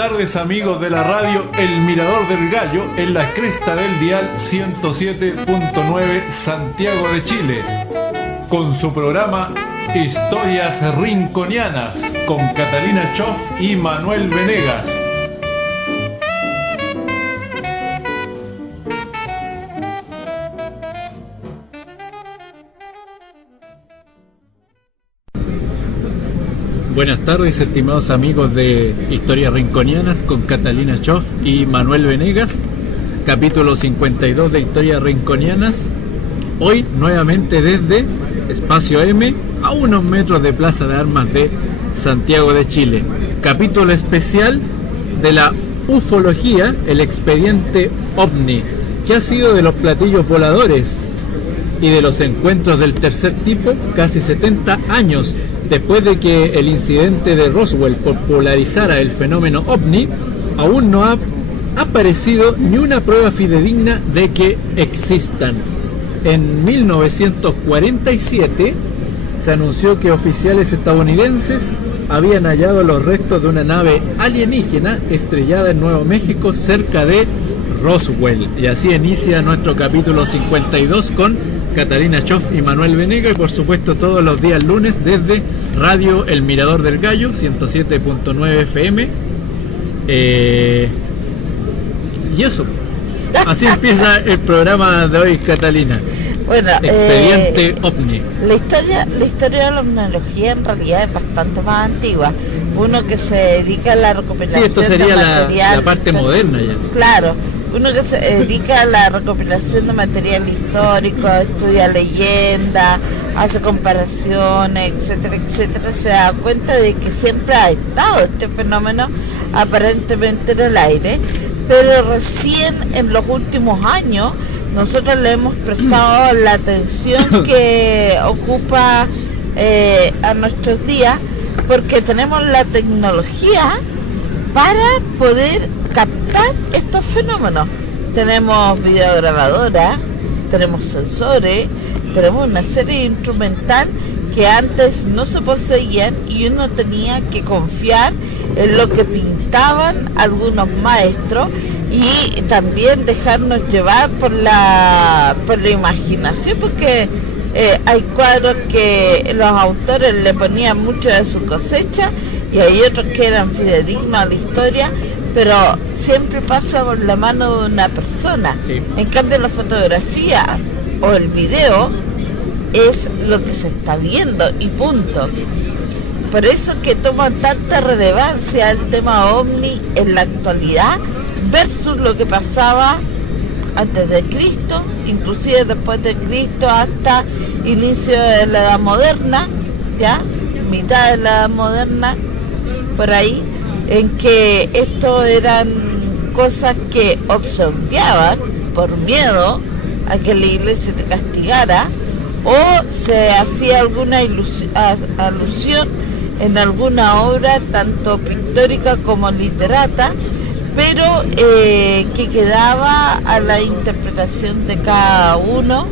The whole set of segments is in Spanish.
tardes, amigos de la radio El Mirador del Gallo, en la cresta del dial 107.9 Santiago de Chile, con su programa Historias Rinconianas, con Catalina Choff y Manuel Venegas. Buenas tardes, estimados amigos de Historias Rinconianas con Catalina Choff y Manuel Venegas, capítulo 52 de Historias Rinconianas. Hoy nuevamente desde Espacio M, a unos metros de Plaza de Armas de Santiago de Chile. Capítulo especial de la ufología, el expediente OVNI, que ha sido de los platillos voladores y de los encuentros del tercer tipo casi 70 años después de que el incidente de Roswell popularizara el fenómeno OVNI. Aún no ha aparecido ni una prueba fidedigna de que existan. En 1947 se anunció que oficiales estadounidenses habían hallado los restos de una nave alienígena estrellada en Nuevo México cerca de Roswell. Y así inicia nuestro capítulo 52 con Catalina Choff y Manuel Venegas, y por supuesto todos los días lunes desde Radio El Mirador del Gallo 107.9 FM. Y eso, así empieza el programa de hoy, Catalina. Bueno, expediente OVNI. La historia de la ovnología en realidad es bastante más antigua. Uno que se dedica a la recopilación, sí, esto sería de material, la parte moderna ya. Claro, uno que se dedica a la recopilación de material histórico, estudia leyendas, hace comparaciones, etcétera, etcétera, se da cuenta de que siempre ha estado este fenómeno aparentemente en el aire, pero recién en los últimos años nosotros le hemos prestado la atención que ocupa a nuestros días, porque tenemos la tecnología para poder captar estos fenómenos. Tenemos videograbadoras, tenemos sensores, tenemos una serie instrumental que antes no se poseían y uno tenía que confiar en lo que pintaban algunos maestros y también dejarnos llevar por la imaginación, porque hay cuadros que los autores le ponían mucho de su cosecha y hay otros que eran fidedignos a la historia, pero siempre pasa por la mano de una persona. Sí. En cambio la fotografía o el video es lo que se está viendo y punto. Por eso que toma tanta relevancia el tema OVNI en la actualidad versus lo que pasaba antes de Cristo, inclusive después de Cristo hasta inicio de la Edad Moderna, ya, mitad de la Edad Moderna, por ahí, en que esto eran cosas que observaban por miedo a que la iglesia te castigara, o se hacía alguna alusión en alguna obra tanto pictórica como literata, pero que quedaba a la interpretación de cada uno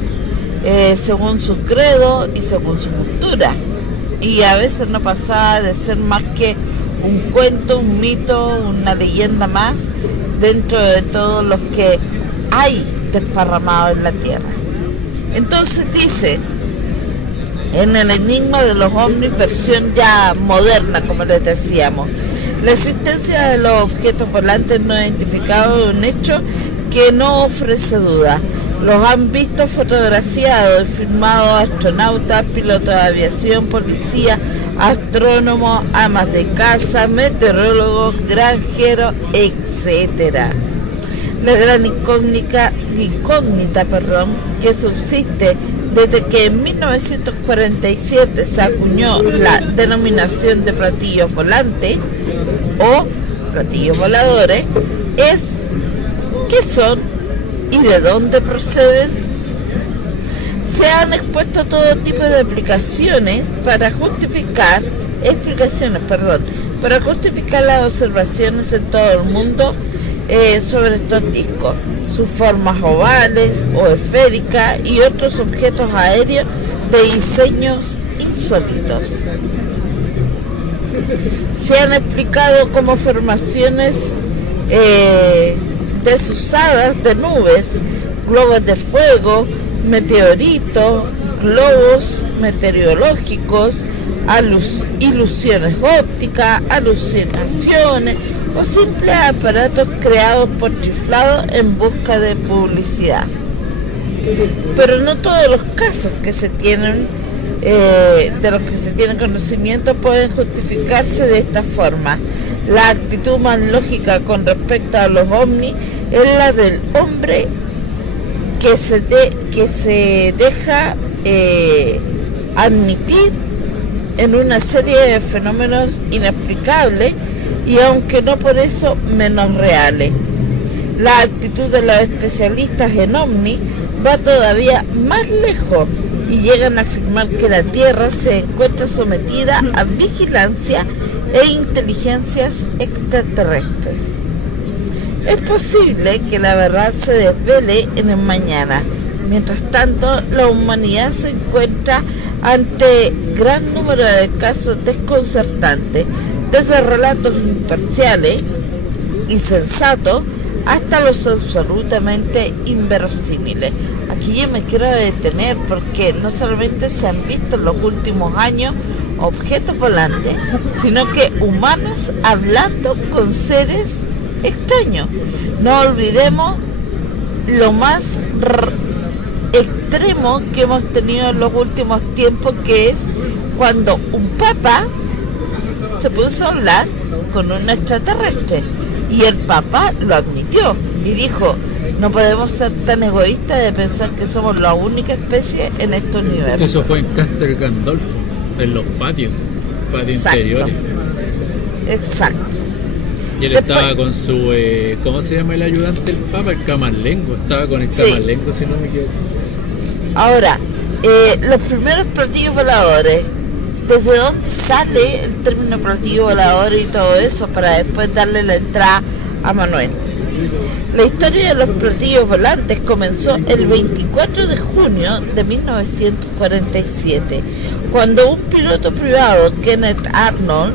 según su credo y según su cultura, y a veces no pasaba de ser más que un cuento, un mito, una leyenda más dentro de todos los que hay desparramados en la tierra. Entonces dice, en el enigma de los ovnis, versión ya moderna, como les decíamos, la existencia de los objetos volantes no identificados es un hecho que no ofrece duda. Los han visto fotografiados y filmados astronautas, pilotos de aviación, policías, astrónomos, amas de casa, meteorólogos, granjeros, etcétera. La gran incógnita que subsiste desde que en 1947 se acuñó la denominación de platillos volantes o platillos voladores es ¿qué son y de dónde proceden? Se han expuesto todo tipo de explicaciones para justificar las observaciones en todo el mundo sobre estos discos, sus formas ovales o esféricas y otros objetos aéreos de diseños insólitos. Se han explicado como formaciones desusadas de nubes, globos de fuego, meteoritos, globos meteorológicos, ilusiones ópticas, alucinaciones o simples aparatos creados por chiflados en busca de publicidad. Pero no todos los casos que se tienen de los que se tiene conocimiento pueden justificarse de esta forma. La actitud más lógica con respecto a los ovnis es la del hombre que se deja admitir en una serie de fenómenos inexplicables y aunque no por eso menos reales. La actitud de los especialistas en ovni va todavía más lejos y llegan a afirmar que la Tierra se encuentra sometida a vigilancia e inteligencias extraterrestres. Es posible que la verdad se desvele en el mañana. Mientras tanto, la humanidad se encuentra ante gran número de casos desconcertantes, desde relatos imparciales y sensatos hasta los absolutamente inverosímiles. Aquí yo me quiero detener porque no solamente se han visto en los últimos años objetos volantes, sino que humanos hablando con seres extraños. No olvidemos lo más extremo que hemos tenido en los últimos tiempos, que es cuando un papa se puso a hablar con un extraterrestre y el papa lo admitió y dijo: no podemos ser tan egoístas de pensar que somos la única especie en este universo. Eso fue en Castel Gandolfo, en los patios interiores. Exacto. Y él estaba con su, ¿cómo se llama el ayudante del papa? El camarlengo, estaba con el camarlengo, si no me equivoco. Ahora, los primeros platillos voladores, ¿desde dónde sale el término platillo volador y todo eso? Para después darle la entrada a Manuel. La historia de los platillos volantes comenzó el 24 de junio de 1947, cuando un piloto privado, Kenneth Arnold,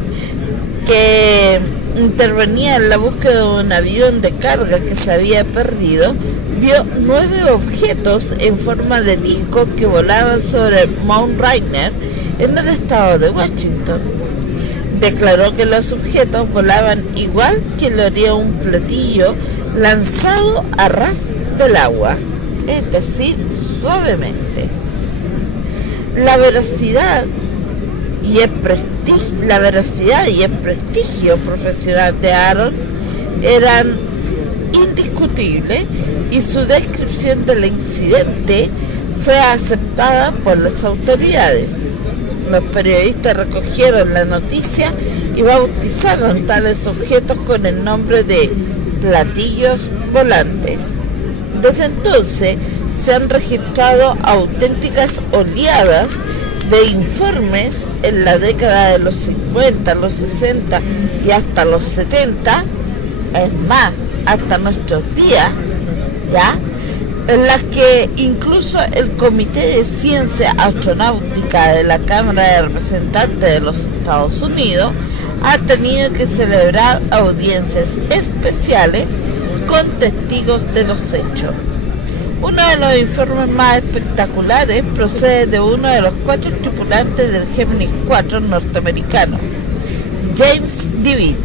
que intervenía en la búsqueda de un avión de carga que se había perdido, vio 9 objetos en forma de disco que volaban sobre Mount Rainier en el estado de Washington. Declaró que los objetos volaban igual que lo haría un platillo lanzado a ras del agua, es decir, suavemente. La veracidad y el prestigio profesional de Aaron eran indiscutibles y su descripción del incidente fue aceptada por las autoridades. Los periodistas recogieron la noticia y bautizaron tales objetos con el nombre de platillos volantes. Desde entonces se han registrado auténticas oleadas de informes en la década de los 50, los 60 y hasta los 70, es más, hasta nuestros días, ¿ya?, en las que incluso el Comité de Ciencia Astronáutica de la Cámara de Representantes de los Estados Unidos ha tenido que celebrar audiencias especiales con testigos de los hechos. Uno de los informes más espectaculares procede de uno de los 4 tripulantes del Gemini 4 norteamericano, James DeWitt,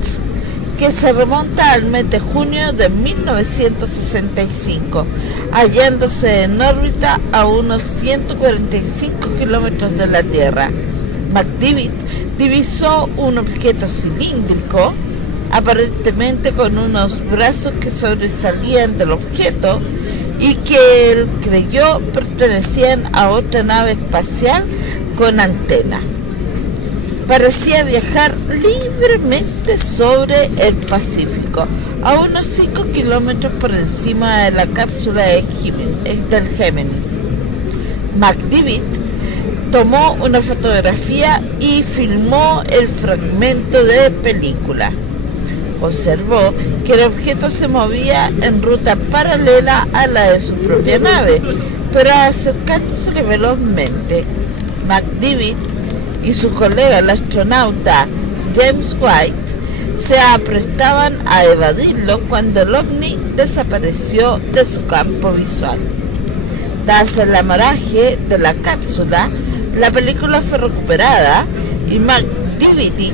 que se remonta al mes de junio de 1965, hallándose en órbita a unos 145 kilómetros de la Tierra. McDivitt divisó un objeto cilíndrico, aparentemente con unos brazos que sobresalían del objeto y que él creyó pertenecían a otra nave espacial con antena. Parecía viajar libremente sobre el Pacífico, a unos 5 kilómetros por encima de la cápsula del Géminis. McDivitt tomó una fotografía y filmó el fragmento de película. Observó que el objeto se movía en ruta paralela a la de su propia nave, pero acercándose velozmente. McDivitt y su colega, el astronauta James White se aprestaban a evadirlo cuando el ovni desapareció de su campo visual. Tras el amarraje de la cápsula, la película fue recuperada y McDivity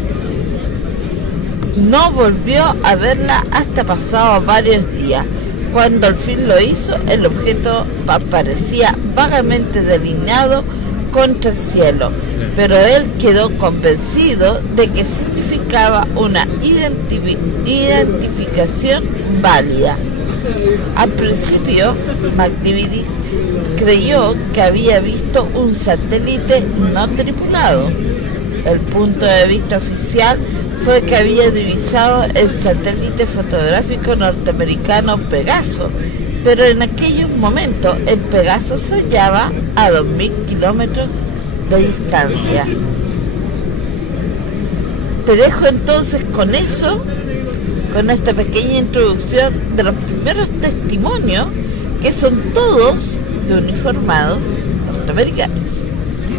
no volvió a verla hasta pasados varios días. Cuando al fin lo hizo, el objeto aparecía vagamente delineado contra el cielo, pero él quedó convencido de que significaba una identificación válida. Al principio, McDivity creyó que había visto un satélite no tripulado. El punto de vista oficial fue que había divisado el satélite fotográfico norteamericano Pegaso, pero en aquellos momentos el Pegaso se hallaba a 2.000 kilómetros de distancia. Te dejo entonces con eso, con esta pequeña introducción de los primeros testimonios, que son todos de uniformados norteamericanos.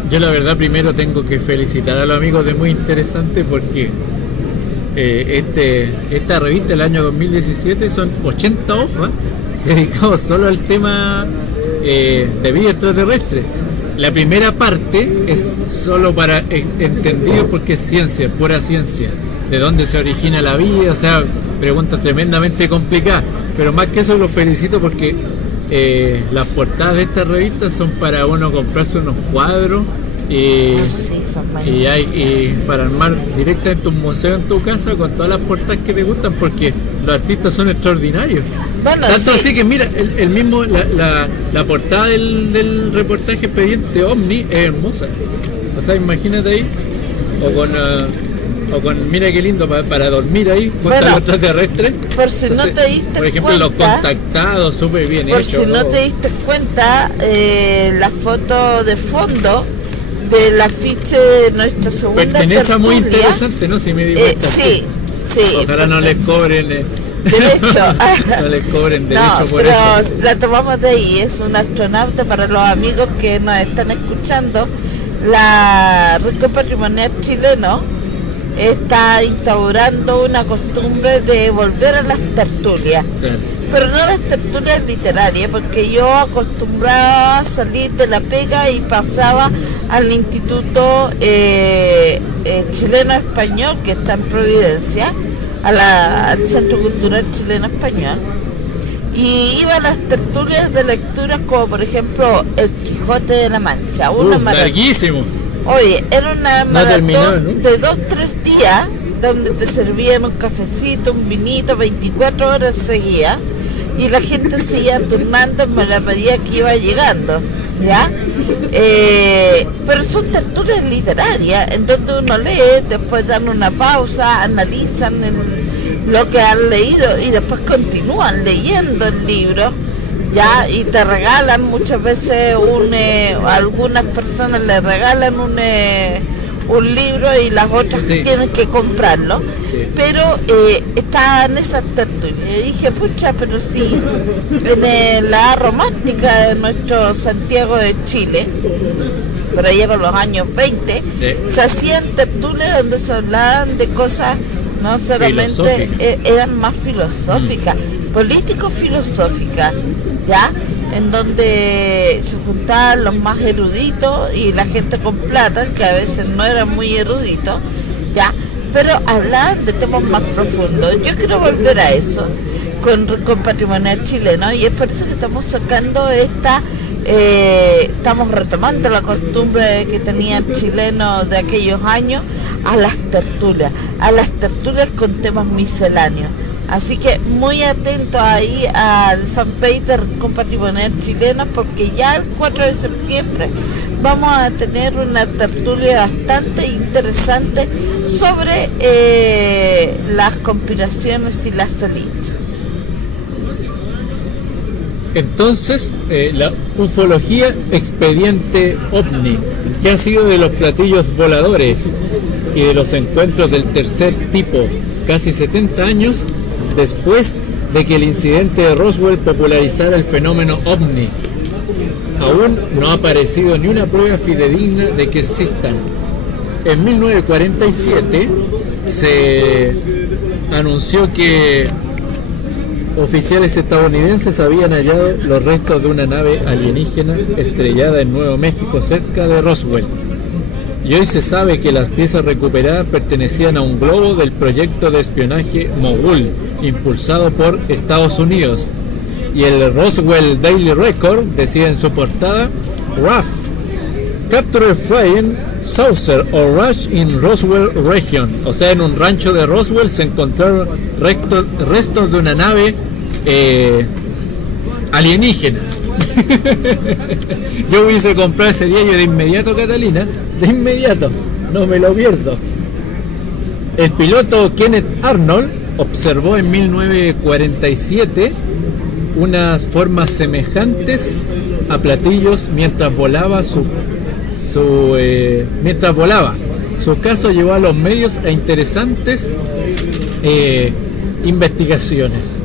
Yo la verdad primero tengo que felicitar a los amigos de Muy Interesante porque esta revista del año 2017 son 80 hojas dedicados solo al tema de vida extraterrestre. La primera parte es solo para entendidos porque es ciencia, pura ciencia, de dónde se origina la vida, o sea, preguntas tremendamente complicadas, pero más que eso los felicito porque las portadas de esta revista son para uno comprarse unos cuadros y para armar directamente un museo en tu casa con todas las portadas que te gustan porque los artistas son extraordinarios. Bueno, tanto así que mira, el mismo la portada del reportaje Expediente OVNI es hermosa. O sea, imagínate ahí o con mira qué lindo para dormir ahí con los extraterrestres. Por si no te diste por ejemplo, cuenta, los contactados súper bien hechos. Por si no te diste cuenta, la foto de fondo del afiche de nuestra segunda pertenece a Muy Interesante, ¿no? Si me di cuenta. Sí. Ojalá no les cobren derecho. No les cobren derecho por pero eso. La tomamos de ahí, es un astronauta para los amigos que nos están escuchando. La Rico Patrimonial Chileno está instaurando una costumbre de volver a las tertulias. Claro. Pero no las tertulias literarias, porque yo acostumbraba a salir de la pega y pasaba al Instituto Chileno Español, que está en Providencia, al Centro Cultural Chileno Español, y iba a las tertulias de lecturas como por ejemplo El Quijote de la Mancha, larguísimo. Oye, era una maratón de 2-3 días donde te servían un cafecito, un vinito, 24 horas seguidas, y la gente se iba turnando en la medida que iba llegando, ¿ya? Pero son tertulias literarias en donde uno lee, después dan una pausa, analizan lo que han leído y después continúan leyendo el libro, ya, y te regalan muchas veces algunas personas le regalan un libro y las otras tienen que comprarlo, pero estaban esas tertulias y dije, pucha, pero sí, en la romántica de nuestro Santiago de Chile, por allá por los años 20, se hacían tertulias donde se hablaban de cosas no solamente eran más filosóficas, político-filosóficas, ¿ya? En donde se juntaban los más eruditos y la gente con plata, que a veces no eran muy eruditos, ¿ya? Pero hablaban de temas más profundos. Yo quiero volver a eso con Patrimonial Chileno, y es por eso que estamos sacando estamos retomando la costumbre que tenía el chileno de aquellos años, a las tertulias con temas misceláneos. Así que muy atentos ahí al fanpage de Rincón Patrimonial Chileno, porque ya el 4 de septiembre vamos a tener una tertulia bastante interesante sobre las conspiraciones y las élites. Entonces, la ufología Expediente OVNI, que ha sido de los platillos voladores y de los encuentros del tercer tipo, casi 70 años después de que el incidente de Roswell popularizara el fenómeno OVNI. Aún no ha aparecido ni una prueba fidedigna de que existan. En 1947 se anunció que oficiales estadounidenses habían hallado los restos de una nave alienígena estrellada en Nuevo México cerca de Roswell. Y hoy se sabe que las piezas recuperadas pertenecían a un globo del proyecto de espionaje Mogul, impulsado por Estados Unidos. Y el Roswell Daily Record decía en su portada: RAF Captured Flying Saucer or Rush in Roswell Region. O sea, en un rancho de Roswell se encontraron restos de una nave alienígena. Yo hubiese comprado ese diario de inmediato, Catalina, de inmediato, no me lo pierdo. El piloto Kenneth Arnold observó en 1947 unas formas semejantes a platillos mientras volaba. Su caso llevó a los medios a interesantes investigaciones.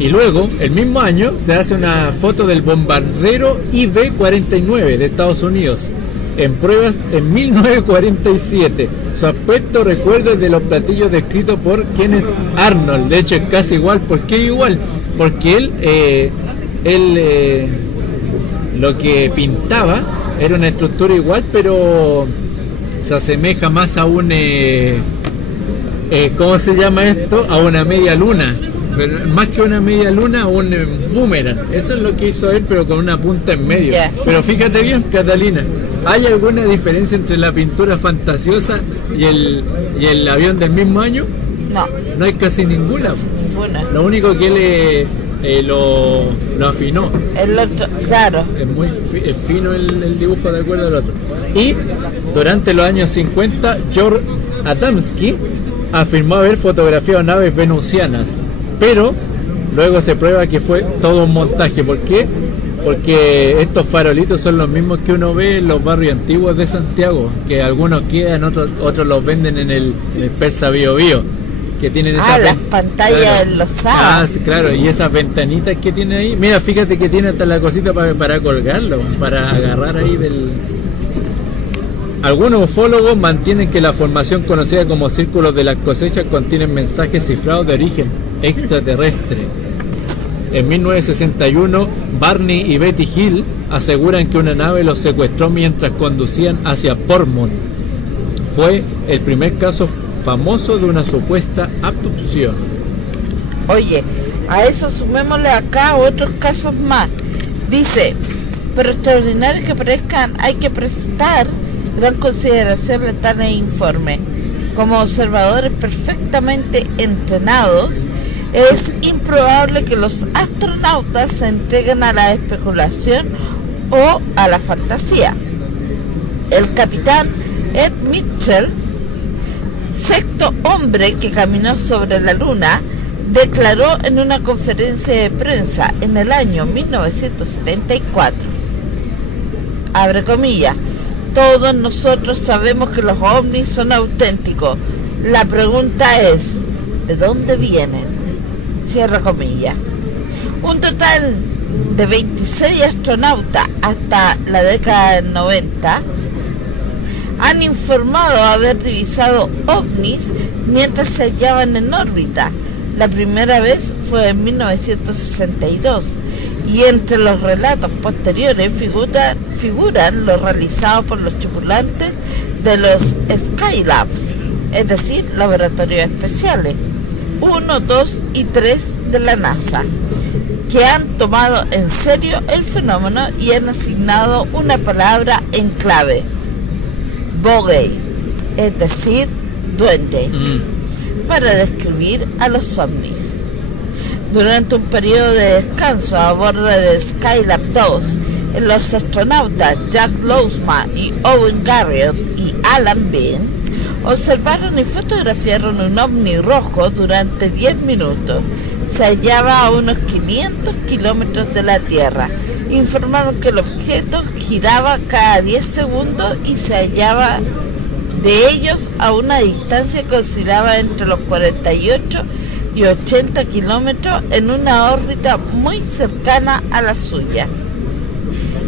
Y luego, el mismo año, se hace una foto del bombardero IB-49 de Estados Unidos en pruebas en 1947. Su aspecto recuerda el de los platillos descritos por Kenneth Arnold. De hecho, es casi igual. ¿Por qué igual? Porque él lo que pintaba era una estructura igual, pero se asemeja más a un ¿cómo se llama esto? A una media luna. Pero más que una media luna, un boomerang. Eso es lo que hizo él, pero con una punta en medio. Yeah. Pero fíjate bien, Catalina, ¿hay alguna diferencia entre la pintura fantasiosa y el avión del mismo año? No. No hay casi ninguna. Casi ninguna. Lo único que él lo afinó. El otro, claro. Es fino el dibujo de acuerdo al otro. Y durante los años 50, George Adamski afirmó haber fotografiado naves venusianas, pero luego se prueba que fue todo un montaje. ¿Por qué? Porque estos farolitos son los mismos que uno ve en los barrios antiguos de Santiago, que algunos quedan, otros los venden en el Persa Bio Bio, que tienen esas las pantallas en los sábados. Claro, y esas ventanitas que tiene ahí. Mira, fíjate que tiene hasta la cosita para colgarlo, para agarrar ahí del... Algunos ufólogos mantienen que la formación conocida como círculos de las cosechas contienen mensajes cifrados de origen extraterrestre. En 1961, Barney y Betty Hill aseguran que una nave los secuestró mientras conducían hacia Portmont. Fue el primer caso famoso de una supuesta abducción. Oye, a eso sumémosle acá otros casos más. Dice, pero extraordinarios que parezcan, hay que prestar gran consideración a tales informes. Como observadores perfectamente entrenados, es improbable que los astronautas se entreguen a la especulación o a la fantasía. El capitán Ed Mitchell, sexto hombre que caminó sobre la luna, declaró en una conferencia de prensa en el año 1974, abre comillas, todos nosotros sabemos que los ovnis son auténticos. La pregunta es, ¿de dónde vienen? Cierra comillas. Un total de 26 astronautas hasta la década del 90 han informado haber divisado ovnis mientras se hallaban en órbita. La primera vez fue en 1962 y entre los relatos posteriores figuran los realizados por los tripulantes de los Skylabs, es decir, laboratorios especiales 1, 2 y 3 de la NASA, que han tomado en serio el fenómeno y han asignado una palabra en clave, bogey, es decir, duende, para describir a los ovnis. Durante un periodo de descanso a bordo del Skylab 2, los astronautas Jack Lousma y Owen Garriott y Alan Bean observaron y fotografiaron un ovni rojo durante 10 minutos. Se hallaba a unos 500 kilómetros de la Tierra. Informaron que el objeto giraba cada 10 segundos y se hallaba de ellos a una distancia que oscilaba entre los 48 y 80 kilómetros en una órbita muy cercana a la suya.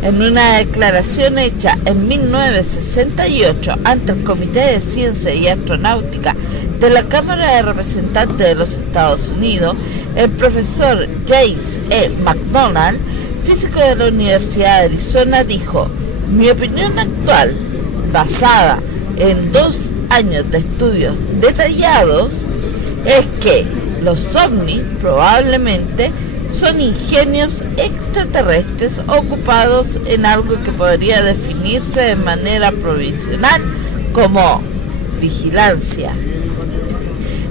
En una declaración hecha en 1968 ante el Comité de Ciencia y Astronáutica de la Cámara de Representantes de los Estados Unidos, el profesor James E. McDonald, físico de la Universidad de Arizona, dijo: "Mi opinión actual, basada en 2 años de estudios detallados, es que los ovnis probablemente son ingenios extraterrestres ocupados en algo que podría definirse de manera provisional como vigilancia".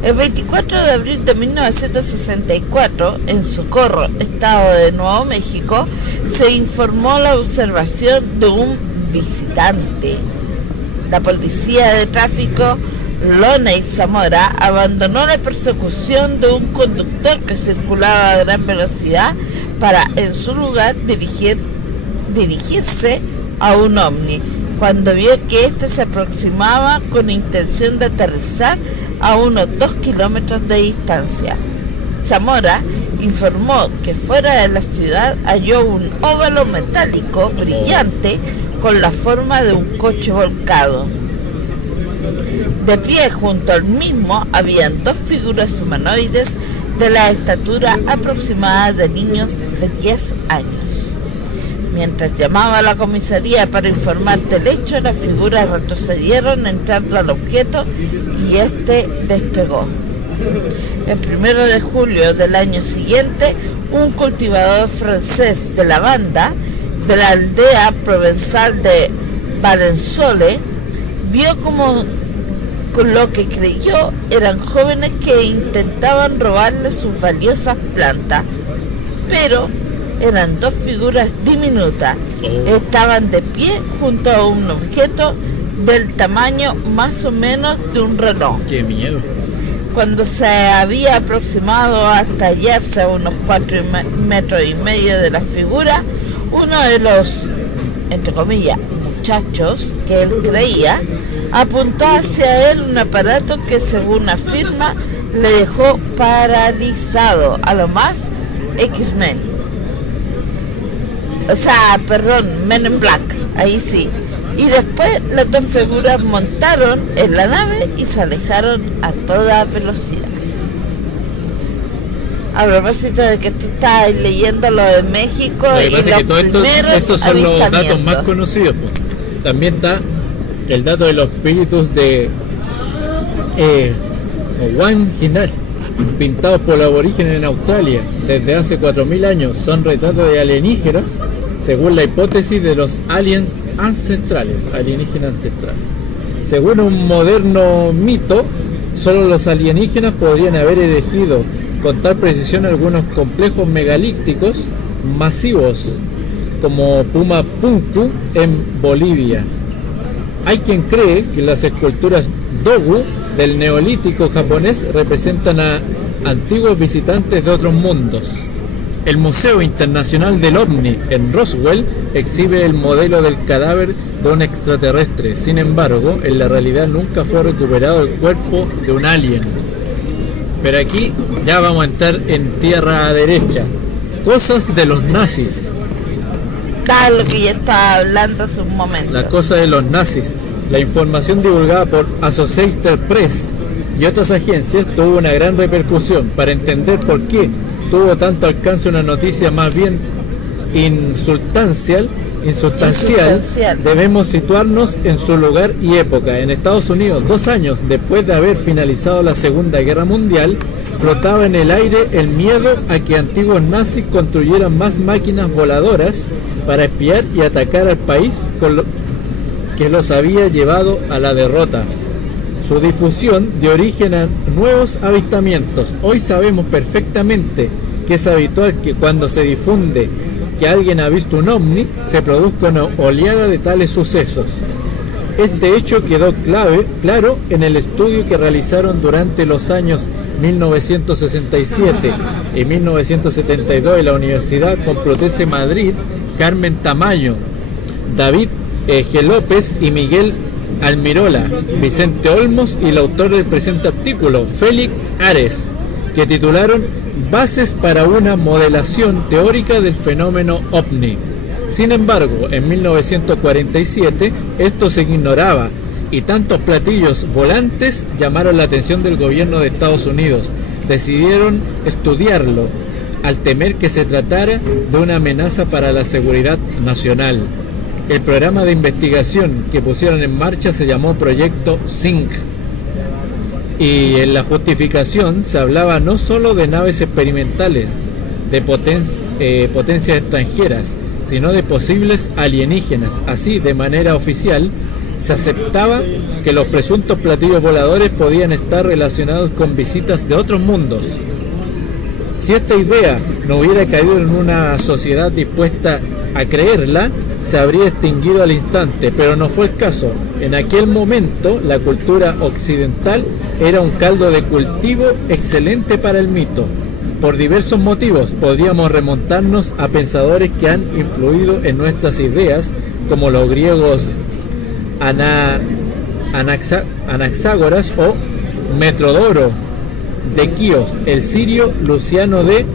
El 24 de abril de 1964, en Socorro, estado de Nuevo México, se informó la observación de un visitante. La policía de tráfico Loney Zamora abandonó la persecución de un conductor que circulaba a gran velocidad para, en su lugar, dirigirse a un ovni, cuando vio que éste se aproximaba con intención de aterrizar a unos 2 kilómetros de distancia. Zamora informó que fuera de la ciudad halló un óvalo metálico brillante con la forma de un coche volcado. De pie junto al mismo habían 2 figuras humanoides de la estatura aproximada de niños de 10 años. Mientras llamaba a la comisaría para informar del hecho, las figuras retrocedieron entrando al objeto y este despegó. El 1 de julio del año siguiente, un cultivador francés de lavanda de la aldea provenzal de Valensole vio como con lo que creyó eran jóvenes que intentaban robarle sus valiosas plantas, pero eran 2 figuras diminutas. Estaban de pie junto a un objeto del tamaño más o menos de un reloj. ¡Qué miedo! Cuando se había aproximado hasta hallarse a unos 4,5 metros de la figura, uno de los, entre comillas, muchachos que él creía, apuntó hacia él un aparato que, según afirma, le dejó paralizado, a lo más X-Men. Men in Black, ahí sí. Y después las 2 figuras montaron en la nave y se alejaron a toda velocidad. A propósito de que tú estás leyendo lo de México, lo que y pasa es que todos estos son los datos más conocidos, pues. También está el dato de los espíritus de Juan Ginás, pintados por los aborígenes en Australia desde hace 4.000 años. Son retratos de alienígenas, según la hipótesis de los alienígenas ancestrales. Según un moderno mito, solo los alienígenas podrían haber elegido con tal precisión algunos complejos megalíticos masivos como Pumapunku en Bolivia. Hay quien cree que las esculturas Dogu del neolítico japonés representan a antiguos visitantes de otros mundos. El Museo Internacional del OVNI en Roswell exhibe el modelo del cadáver de un extraterrestre. Sin embargo, en la realidad nunca fue recuperado el cuerpo de un alien. Pero aquí ya vamos a entrar en tierra derecha. Cosas de los nazis. Claro, lo que ya estaba hablando hace un momento. La cosa de los nazis. La información divulgada por Associated Press y otras agencias tuvo una gran repercusión. Para entender por qué tuvo tanto alcance una noticia más bien insustancial, debemos situarnos en su lugar y época. En Estados Unidos, 2 años después de haber finalizado la Segunda Guerra Mundial, flotaba en el aire el miedo a que antiguos nazis construyeran más máquinas voladoras para espiar y atacar al país que los había llevado a la derrota. Su difusión dio origen a nuevos avistamientos. Hoy sabemos perfectamente que es habitual que cuando se difunde que alguien ha visto un ovni, se produzca una oleada de tales sucesos. Este hecho quedó claro en el estudio que realizaron durante los años 1967 y 1972 en la Universidad Complutense de Madrid, Carmen Tamayo, David G. López y Miguel Almirola, Vicente Olmos y el autor del presente artículo, Félix Ares, que titularon Bases para una modelación teórica del fenómeno OVNI. Sin embargo, en 1947 esto se ignoraba y tantos platillos volantes llamaron la atención del gobierno de Estados Unidos. Decidieron estudiarlo al temer que se tratara de una amenaza para la seguridad nacional. El programa de investigación que pusieron en marcha se llamó Proyecto Zinc. Y en la justificación se hablaba no solo de naves experimentales de potencias extranjeras, sino de posibles alienígenas. Así, de manera oficial, se aceptaba que los presuntos platillos voladores podían estar relacionados con visitas de otros mundos. Si esta idea no hubiera caído en una sociedad dispuesta a creerla, se habría extinguido al instante, pero no fue el caso. En aquel momento, la cultura occidental era un caldo de cultivo excelente para el mito. Por diversos motivos, podríamos remontarnos a pensadores que han influido en nuestras ideas, como los griegos Anaxágoras o Metrodoro de Quíos, el sirio Luciano de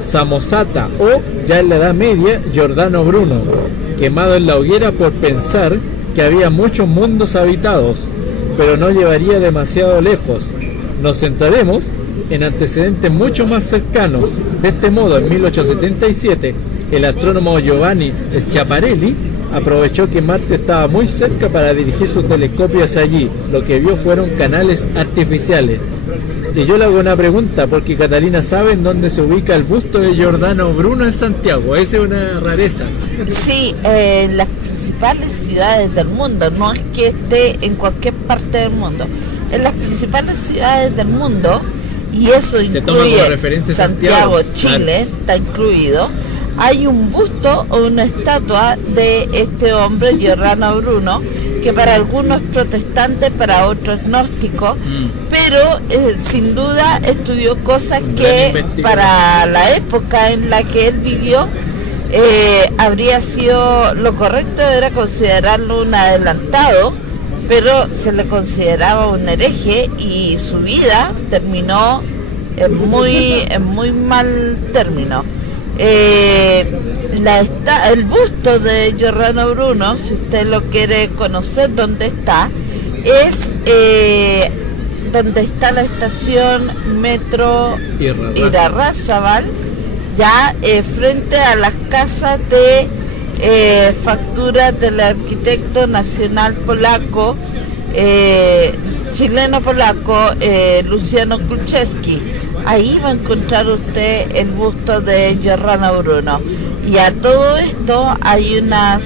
Samosata o, ya en la Edad Media, Giordano Bruno, quemado en la hoguera por pensar que había muchos mundos habitados, pero no llevaría demasiado lejos. Nos centraremos en antecedentes mucho más cercanos. De este modo, en 1877, el astrónomo Giovanni Schiaparelli aprovechó que Marte estaba muy cerca para dirigir su telescopio hacia allí. Lo que vio fueron canales artificiales. Y yo le hago una pregunta, porque Catalina sabe en dónde se ubica el busto de Giordano Bruno en Santiago. Esa es una rareza. Sí, en las principales ciudades del mundo, no es que esté en cualquier parte del mundo. En las principales ciudades del mundo, y eso incluye Santiago, Chile, claro, está incluido, hay un busto o una estatua de este hombre, Giordano Bruno, que para algunos es protestante, para otros gnóstico, pero sin duda estudió cosas que para la época en la que él vivió habría sido lo correcto, era considerarlo un adelantado, pero se le consideraba un hereje y su vida terminó en muy mal término. El busto de Giordano Bruno, si usted lo quiere conocer, ¿dónde está? Es donde está la estación Metro Irarrázaval, ya frente a las casas de facturas del arquitecto nacional polaco, chileno-polaco, Luciano Kluczewski. Ahí va a encontrar usted el busto de Giordano Bruno. Y a todo esto hay una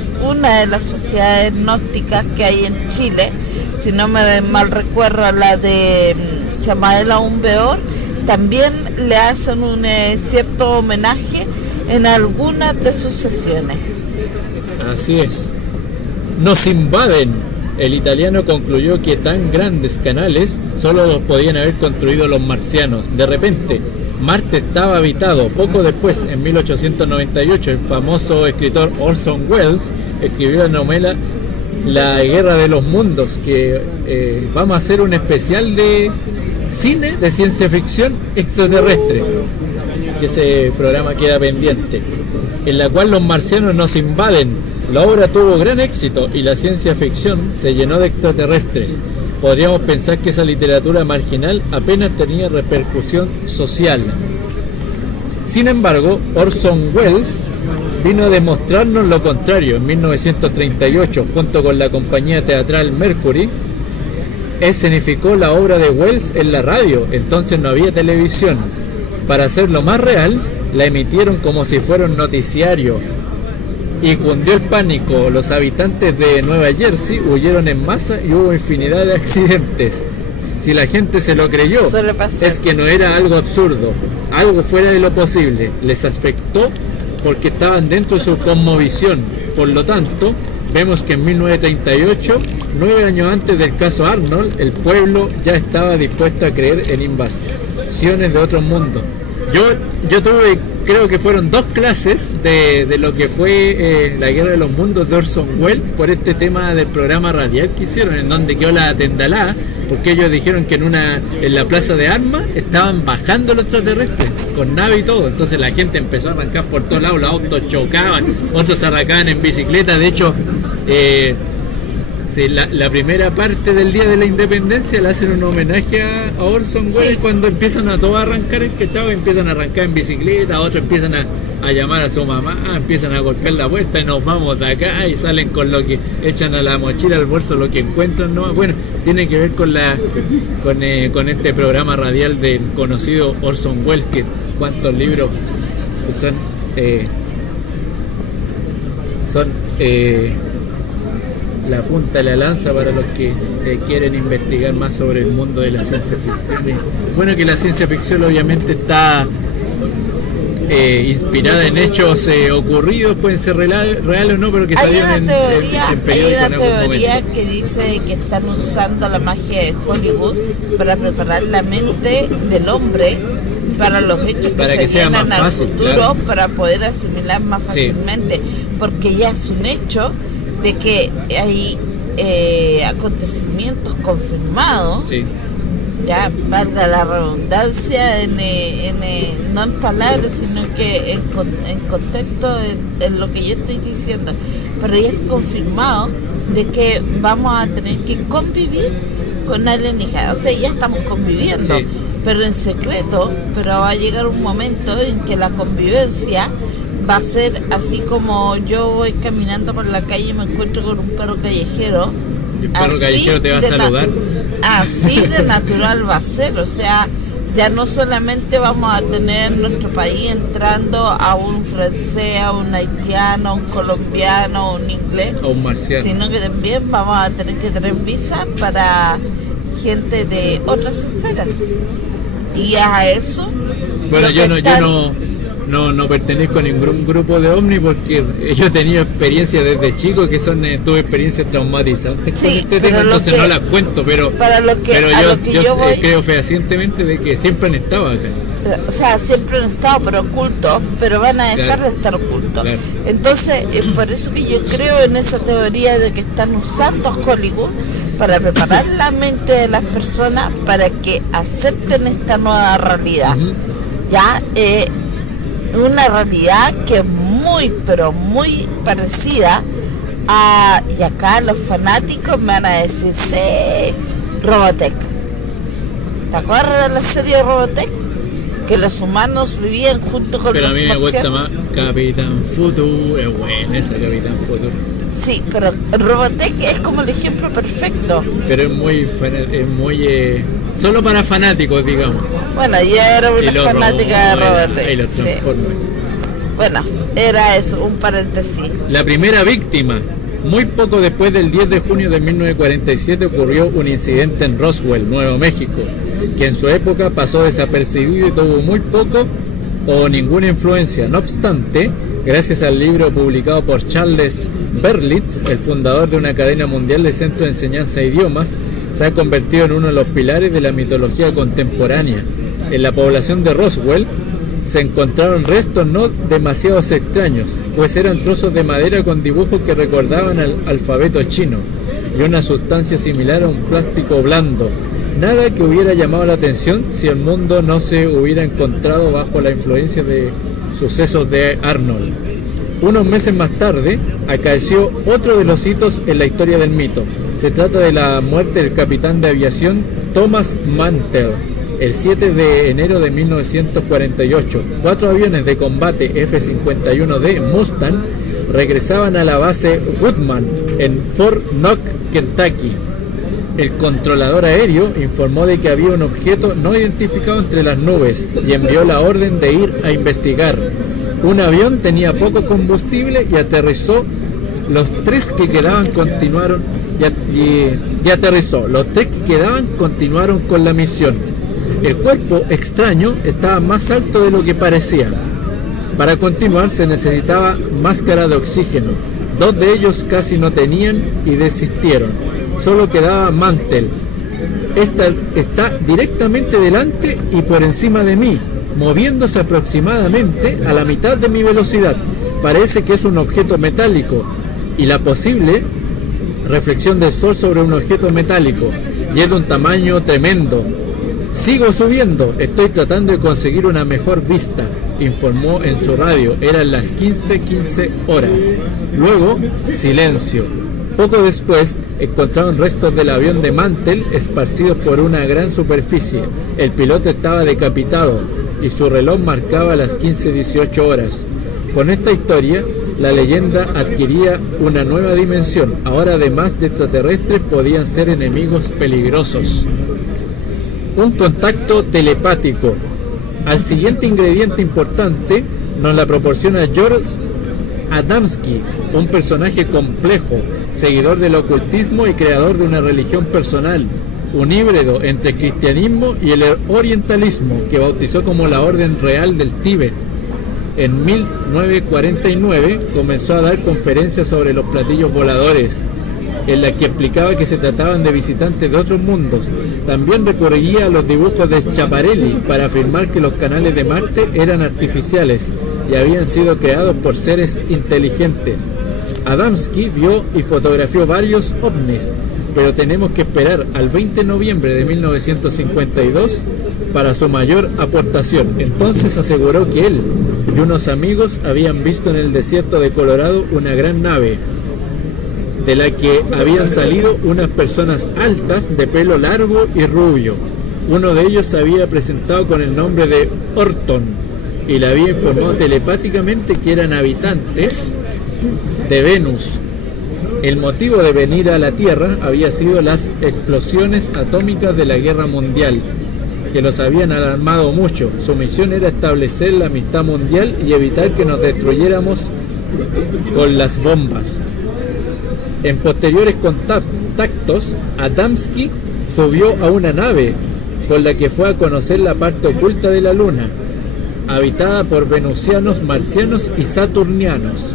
de las sociedades gnósticas que hay en Chile, si no me mal recuerdo, la de Samael Aumbeor, también le hacen un cierto homenaje en algunas de sus sesiones. Así es. Nos invaden. El italiano concluyó que tan grandes canales solo los podían haber construido los marcianos. De repente, Marte estaba habitado. Poco después, en 1898, el famoso escritor Orson Welles escribió la novela La Guerra de los Mundos, que vamos a hacer un especial de cine de ciencia ficción extraterrestre, que ese programa queda pendiente, en la cual los marcianos nos invaden. La obra tuvo gran éxito y la ciencia ficción se llenó de extraterrestres. Podríamos pensar que esa literatura marginal apenas tenía repercusión social. Sin embargo, Orson Welles vino a demostrarnos lo contrario. En 1938, junto con la compañía teatral Mercury, escenificó la obra de Welles en la radio. Entonces no había televisión. Para hacerlo más real, la emitieron como si fuera un noticiario. Y cundió el pánico. Los habitantes de Nueva Jersey huyeron en masa y hubo infinidad de accidentes. Si la gente se lo creyó, es que no era algo absurdo, algo fuera de lo posible. Les afectó porque estaban dentro de su cosmovisión. Por lo tanto, vemos que en 1938, 9 años antes del caso Arnold, el pueblo ya estaba dispuesto a creer en invasiones de otros mundos. Yo tuve creo que fueron 2 clases de lo que fue la Guerra de los Mundos de Orson Welles por este tema del programa radial que hicieron, en donde quedó la tendalada, porque ellos dijeron que en la plaza de armas estaban bajando los extraterrestres con nave y todo. Entonces la gente empezó a arrancar por todos lados, los autos chocaban, otros se arrancaban en bicicleta. De hecho, sí, la primera parte del Día de la Independencia le hacen un homenaje a Orson Welles, sí, cuando empiezan a todos a arrancar el cachado, empiezan a arrancar en bicicleta, otros empiezan a llamar a su mamá, empiezan a golpear la puerta y nos vamos de acá, y salen con lo que echan a la mochila, al bolso, lo que encuentran, ¿no? Bueno, tiene que ver con este programa radial del conocido Orson Welles, que cuántos libros son la punta de la lanza para los que quieren investigar más sobre el mundo de la ciencia ficción. Bueno, que la ciencia ficción obviamente está inspirada en hechos ocurridos, pueden ser reales o no, pero que salieron en periódicos. Hay una teoría que dice que están usando la magia de Hollywood para preparar la mente del hombre para los hechos que se vienen al futuro, claro, para poder asimilar más fácilmente, sí, porque ya es un hecho de que hay acontecimientos confirmados, sí, ya valga la redundancia, no en palabras, sino que en contexto en lo que yo estoy diciendo, pero ya es confirmado de que vamos a tener que convivir con alienígenas. O sea, ya estamos conviviendo, sí, pero en secreto, pero va a llegar un momento en que la convivencia va a ser así como yo voy caminando por la calle y me encuentro con un perro callejero. El perro callejero te va a saludar. Así de natural va a ser, o sea, ya no solamente vamos a tener en nuestro país entrando a un francés, a un haitiano, a un colombiano, a un inglés, a un marciano, sino que también vamos a tener que tener visas para gente de otras esferas. Y a eso... Bueno, yo no pertenezco a ningún grupo de ovni, porque yo he tenido experiencias desde chico que tuve experiencias traumatizantes, sí, con este tema, entonces no las cuento, pero yo creo fehacientemente de que siempre han estado acá. O sea, siempre han estado, pero ocultos, pero van a dejar, claro, de estar ocultos. Claro. Entonces, es por eso que yo creo en esa teoría de que están usando Hollywood para preparar la mente de las personas para que acepten esta nueva realidad. Uh-huh. Ya, una realidad que es muy, pero muy parecida a... Y acá los fanáticos me van a decir, sí, Robotech. ¿Te acuerdas de la serie Robotech? Que los humanos vivían junto con pero los marcianos. Pero a mí me gusta más Capitán Futuro, es buena esa Capitán Futuro. Sí, pero Robotech es como el ejemplo perfecto. Pero es muy solo para fanáticos, digamos. Bueno, yo era una fanática de Robotech. Y los Transformers. Sí. Bueno, era eso, un paréntesis. La primera víctima. Muy poco después del 10 de junio de 1947 ocurrió un incidente en Roswell, Nuevo México, que en su época pasó desapercibido y tuvo muy poco o ninguna influencia. No obstante, gracias al libro publicado por Charles Berlitz, el fundador de una cadena mundial de centros de enseñanza de idiomas, se ha convertido en uno de los pilares de la mitología contemporánea. En la población de Roswell se encontraron restos no demasiado extraños, pues eran trozos de madera con dibujos que recordaban al alfabeto chino y una sustancia similar a un plástico blando. Nada que hubiera llamado la atención si el mundo no se hubiera encontrado bajo la influencia de sucesos de Arnold. Unos meses más tarde, acaeció otro de los hitos en la historia del mito. Se trata de la muerte del capitán de aviación Thomas Mantell. El 7 de enero de 1948, 4 aviones de combate F-51D Mustang regresaban a la base Woodman en Fort Knox, Kentucky. El controlador aéreo informó de que había un objeto no identificado entre las nubes y envió la orden de ir a investigar. Un avión tenía poco combustible y aterrizó. Los tres que quedaban continuaron con la misión. El cuerpo extraño estaba más alto de lo que parecía. Para continuar se necesitaba máscara de oxígeno. 2 de ellos casi no tenían y desistieron. Solo quedaba Mantell. Esta está directamente delante y por encima de mí, moviéndose aproximadamente a la mitad de mi velocidad. Parece que es un objeto metálico y la posible reflexión del sol sobre un objeto metálico, y es de un tamaño tremendo. Sigo subiendo, estoy tratando de conseguir una mejor vista, informó en su radio. Eran las 15:15 horas. Luego, silencio. Poco después, encontraron restos del avión de Mantell esparcidos por una gran superficie. El piloto estaba decapitado y su reloj marcaba las 15:18 horas. Con esta historia, la leyenda adquiría una nueva dimensión. Ahora, además de extraterrestres, podían ser enemigos peligrosos. Un contacto telepático. Al siguiente ingrediente importante nos la proporciona George Adamski, un personaje complejo, seguidor del ocultismo y creador de una religión personal, un híbrido entre el cristianismo y el orientalismo, que bautizó como la Orden Real del Tíbet. En 1949 comenzó a dar conferencias sobre los platillos voladores, en la que explicaba que se trataban de visitantes de otros mundos. También recurría a los dibujos de Schiaparelli para afirmar que los canales de Marte eran artificiales y habían sido creados por seres inteligentes. Adamski vio y fotografió varios ovnis, pero tenemos que esperar al 20 de noviembre de 1952 para su mayor aportación. Entonces aseguró que él y unos amigos habían visto en el desierto de Colorado una gran nave, de la que habían salido unas personas altas de pelo largo y rubio. Uno de ellos se había presentado con el nombre de Orton y le había informado telepáticamente que eran habitantes de Venus. El motivo de venir a la Tierra había sido las explosiones atómicas de la Guerra Mundial, que los habían alarmado mucho. Su misión era establecer la amistad mundial y evitar que nos destruyéramos con las bombas. En posteriores contactos, Adamski subió a una nave con la que fue a conocer la parte oculta de la Luna, habitada por venusianos, marcianos y saturnianos.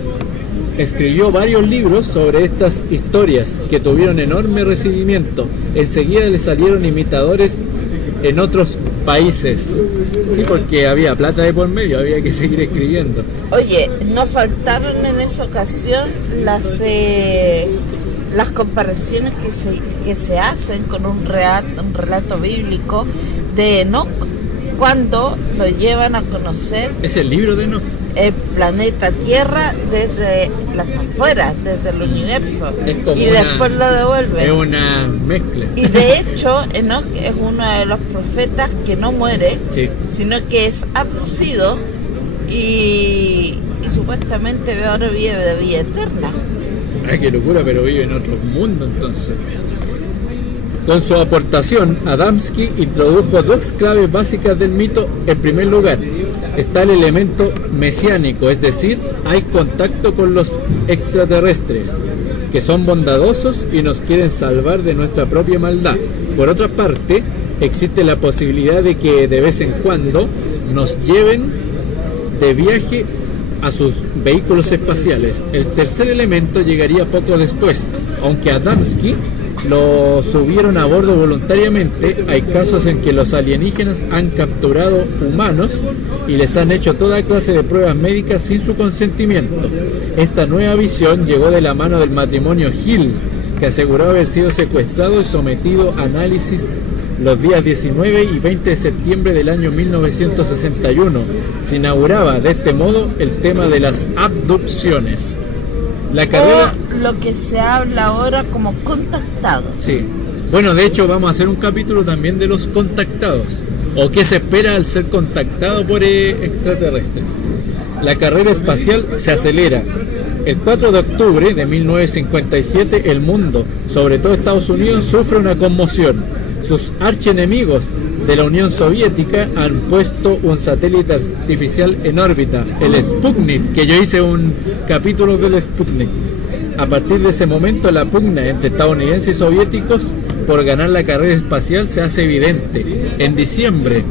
Escribió varios libros sobre estas historias que tuvieron enorme recibimiento. Enseguida le salieron imitadores en otros países. Sí, porque había plata de por medio, había que seguir escribiendo. Oye, no faltaron en esa ocasión las comparaciones que se hacen con un relato bíblico de Enoch, cuando lo llevan a conocer. Es el libro de Enoch. El planeta Tierra desde las afueras, desde el universo, y después lo devuelven. Es una mezcla. Y de hecho, Enoch es uno de los profetas que no muere, sí, sino que es abducido y supuestamente ahora vive de vida eterna. Ay, qué locura, pero vive en otro mundo entonces. Con su aportación, Adamski introdujo dos claves básicas del mito. En primer lugar, está el elemento mesiánico, es decir, hay contacto con los extraterrestres, que son bondadosos y nos quieren salvar de nuestra propia maldad. Por otra parte, existe la posibilidad de que de vez en cuando nos lleven de viaje a sus vehículos espaciales. El tercer elemento llegaría poco después, aunque Adamski lo subieron a bordo voluntariamente. Hay casos en que los alienígenas han capturado humanos y les han hecho toda clase de pruebas médicas sin su consentimiento. Esta nueva visión llegó de la mano del matrimonio Hill, que aseguró haber sido secuestrado y sometido a análisis los días 19 y 20 de septiembre del año 1961. Se inauguraba de este modo el tema de las abducciones. La carrera, o lo que se habla ahora como contactados. Sí. Bueno, de hecho vamos a hacer un capítulo también de los contactados, o qué se espera al ser contactado por extraterrestres. La carrera espacial se acelera. El 4 de octubre de 1957 el mundo, sobre todo Estados Unidos, sufre una conmoción. Sus archienemigos de la Unión Soviética han puesto un satélite artificial en órbita, el Sputnik, que yo hice un capítulo del Sputnik. A partir de ese momento, la pugna entre estadounidenses y soviéticos por ganar la carrera espacial se hace evidente. En diciembre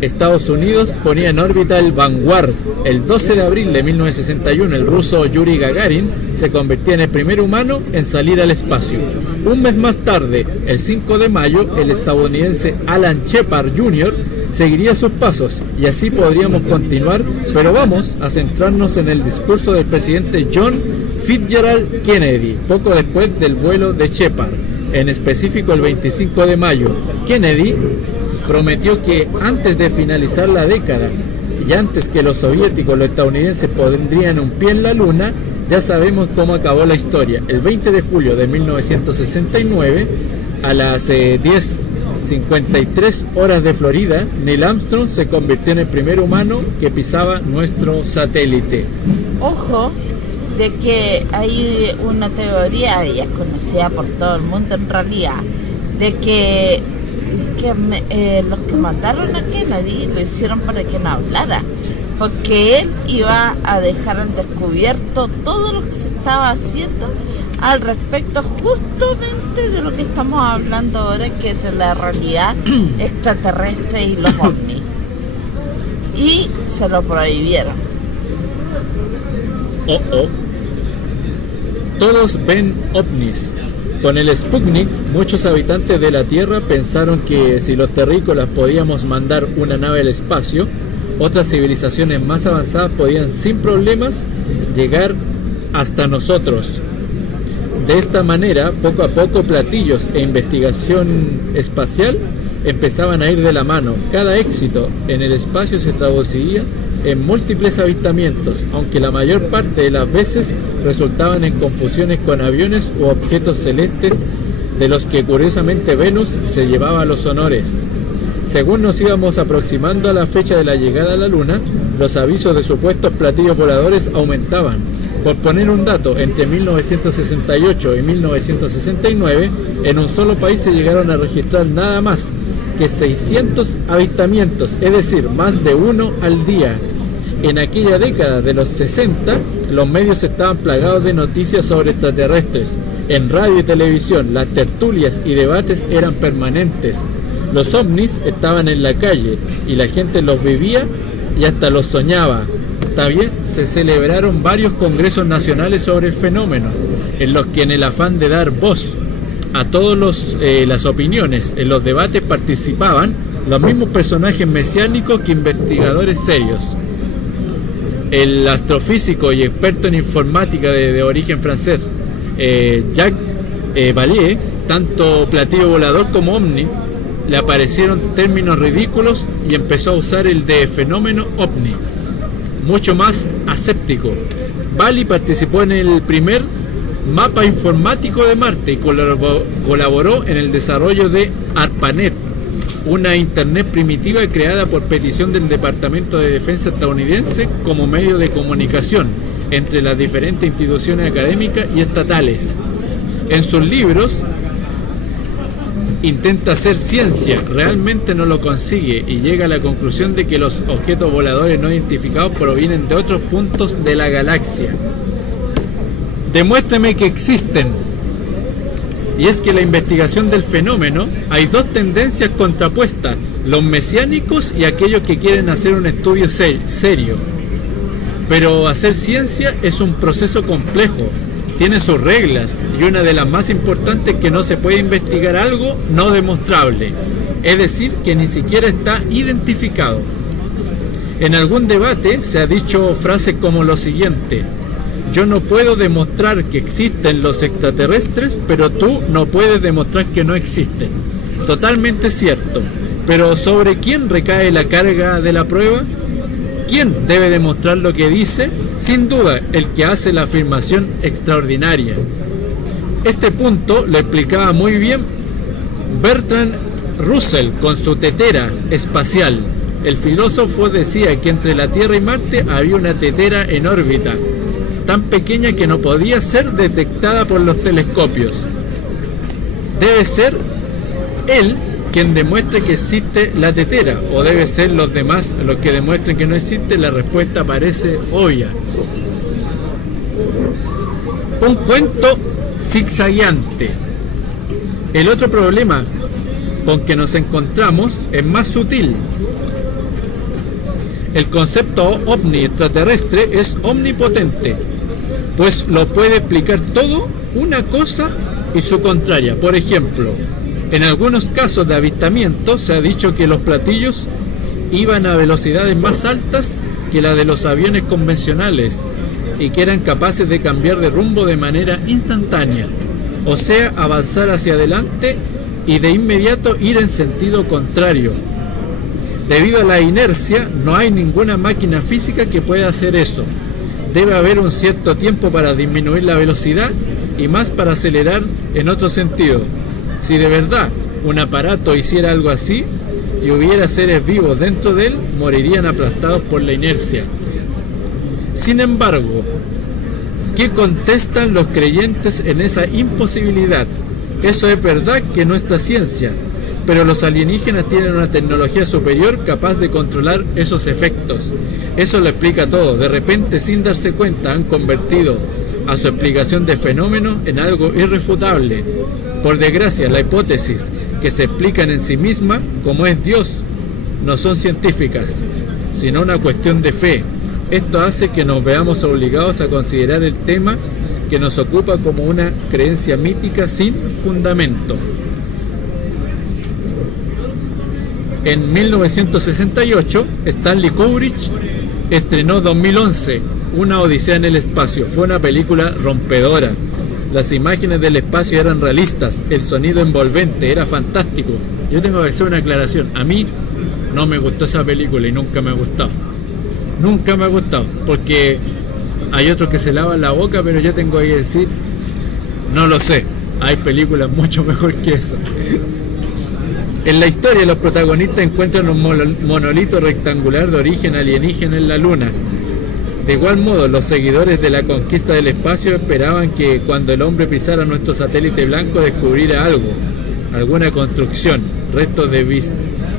Estados Unidos ponía en órbita el Vanguard. El 12 de abril de 1961, el ruso Yuri Gagarin se convertía en el primer humano en salir al espacio. Un mes más tarde, el 5 de mayo, el estadounidense Alan Shepard Jr. seguiría sus pasos, y así podríamos continuar, pero vamos a centrarnos en el discurso del presidente John Fitzgerald Kennedy, poco después del vuelo de Shepard, en específico el 25 de mayo. Kennedy prometió que antes de finalizar la década y antes que los soviéticos, los estadounidenses pondrían un pie en la luna. Ya sabemos cómo acabó la historia. El 20 de julio de 1969, a las 10:53 horas de Florida, Neil Armstrong se convirtió en el primer humano que pisaba nuestro satélite. Ojo, de que hay una teoría, y es conocida por todo el mundo en realidad, de que los que mataron a Kennedy lo hicieron para que no hablara, porque él iba a dejar al descubierto todo lo que se estaba haciendo al respecto justamente de lo que estamos hablando ahora, que es de la realidad extraterrestre y los ovnis, y se lo prohibieron. Todos ven ovnis. Con el Sputnik, muchos habitantes de la Tierra pensaron que si los terrícolas podíamos mandar una nave al espacio, otras civilizaciones más avanzadas podían sin problemas llegar hasta nosotros. De esta manera, poco a poco, platillos e investigación espacial empezaban a ir de la mano. Cada éxito en el espacio se traduciría en múltiples avistamientos, aunque la mayor parte de las veces resultaban en confusiones con aviones u objetos celestes, de los que curiosamente Venus se llevaba los honores. Según nos íbamos aproximando a la fecha de la llegada a la Luna, los avisos de supuestos platillos voladores aumentaban. Por poner un dato, entre 1968 y 1969, en un solo país se llegaron a registrar nada más que 600 avistamientos, es decir, más de uno al día. En aquella década de los 60, los medios estaban plagados de noticias sobre extraterrestres. En radio y televisión, las tertulias y debates eran permanentes. Los ovnis estaban en la calle y la gente los vivía y hasta los soñaba. También se celebraron varios congresos nacionales sobre el fenómeno, en los que, en el afán de dar voz a todas las opiniones, en los debates participaban los mismos personajes mesiánicos que investigadores serios. El astrofísico y experto en informática de origen francés, Jacques Vallée, tanto platillo volador como ovni, le aparecieron términos ridículos y empezó a usar el de fenómeno ovni, mucho más aséptico. Vallée participó en el primer mapa informático de Marte y colaboró en el desarrollo de ARPANET, una internet primitiva creada por petición del Departamento de Defensa estadounidense como medio de comunicación entre las diferentes instituciones académicas y estatales. En sus libros intenta hacer ciencia, realmente no lo consigue y llega a la conclusión de que los objetos voladores no identificados provienen de otros puntos de la galaxia. Demuéstrame que existen. Y es que la investigación del fenómeno hay dos tendencias contrapuestas: los mesiánicos y aquellos que quieren hacer un estudio serio. Pero hacer ciencia es un proceso complejo, tiene sus reglas, y una de las más importantes es que no se puede investigar algo no demostrable, es decir, que ni siquiera está identificado. En algún debate se ha dicho frases como lo siguiente: yo no puedo demostrar que existen los extraterrestres, pero tú no puedes demostrar que no existen. Totalmente cierto. Pero ¿sobre quién recae la carga de la prueba? ¿Quién debe demostrar lo que dice? Sin duda, el que hace la afirmación extraordinaria. Este punto lo explicaba muy bien Bertrand Russell con su tetera espacial. El filósofo decía que entre la Tierra y Marte había una tetera en órbita, tan pequeña que no podía ser detectada por los telescopios. Debe ser él quien demuestre que existe la tetera, o debe ser los demás los que demuestren que no existe. La respuesta parece obvia. Un cuento zigzagueante. El otro problema con que nos encontramos es más sutil. El concepto ovni extraterrestre es omnipotente, pues lo puede explicar todo, una cosa y su contraria. Por ejemplo, en algunos casos de avistamiento se ha dicho que los platillos iban a velocidades más altas que la de los aviones convencionales y que eran capaces de cambiar de rumbo de manera instantánea, o sea, avanzar hacia adelante y de inmediato ir en sentido contrario. Debido a la inercia, no hay ninguna máquina física que pueda hacer eso. Debe haber un cierto tiempo para disminuir la velocidad y más para acelerar en otro sentido. Si de verdad un aparato hiciera algo así y hubiera seres vivos dentro de él, morirían aplastados por la inercia. Sin embargo, ¿qué contestan los creyentes en esa imposibilidad? Eso es verdad que nuestra ciencia, pero los alienígenas tienen una tecnología superior capaz de controlar esos efectos. Eso lo explica todo. De repente, sin darse cuenta, han convertido a su explicación de fenómenos en algo irrefutable. Por desgracia, la hipótesis que se explican en sí misma, como es Dios, no son científicas, sino una cuestión de fe. Esto hace que nos veamos obligados a considerar el tema que nos ocupa como una creencia mítica sin fundamento. En 1968, Stanley Kubrick estrenó 2011, Una Odisea en el Espacio. Fue una película rompedora. Las imágenes del espacio eran realistas, el sonido envolvente, era fantástico. Yo tengo que hacer una aclaración. A mí no me gustó esa película y nunca me ha gustado. Nunca me ha gustado, porque hay otros que se lavan la boca, pero yo tengo que decir, no lo sé. Hay películas mucho mejor que eso. En la historia, los protagonistas encuentran un monolito rectangular de origen alienígena en la Luna. De igual modo, los seguidores de la conquista del espacio esperaban que cuando el hombre pisara nuestro satélite blanco descubriera algo, alguna construcción, restos de